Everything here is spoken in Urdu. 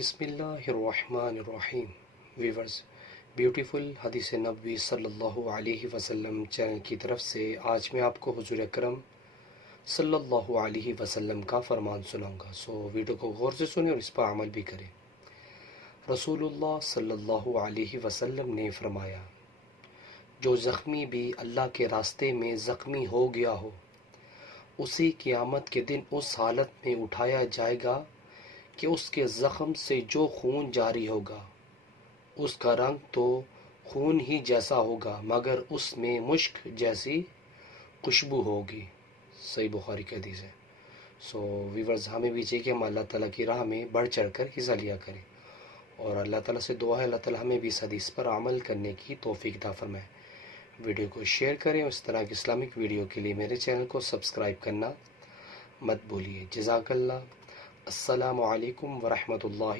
بسم اللہ الرحمن الرحیم ویورز، بیوٹیفل حدیث نبوی صلی اللہ علیہ وسلم چینل کی طرف سے آج میں آپ کو حضور اکرم صلی اللہ علیہ وسلم کا فرمان سناؤں گا۔ ویڈیو کو غور سے سنیں اور اس پر عمل بھی کریں۔ رسول اللہ صلی اللہ علیہ وسلم نے فرمایا، جو زخمی بھی اللہ کے راستے میں زخمی ہو گیا ہو، اسی قیامت کے دن اس حالت میں اٹھایا جائے گا کہ اس کے زخم سے جو خون جاری ہوگا اس کا رنگ تو خون ہی جیسا ہوگا، مگر اس میں مشک جیسی خوشبو ہوگی۔ صحیح بخاری کی حدیث ہے۔ ویورز، ہمیں بھی چاہیے کہ ہم اللہ تعالیٰ کی راہ میں بڑھ چڑھ کر حصہ لیا کریں، اور اللہ تعالیٰ سے دعا ہے اللہ تعالیٰ ہمیں بھی اس حدیث پر عمل کرنے کی توفیق عطا فرمائے۔ ویڈیو کو شیئر کریں اور اس طرح کی اسلامک ویڈیو کے لیے میرے چینل کو سبسکرائب کرنا مت بھولیے۔ جزاک اللہ۔ السلام علیکم ورحمۃ اللہ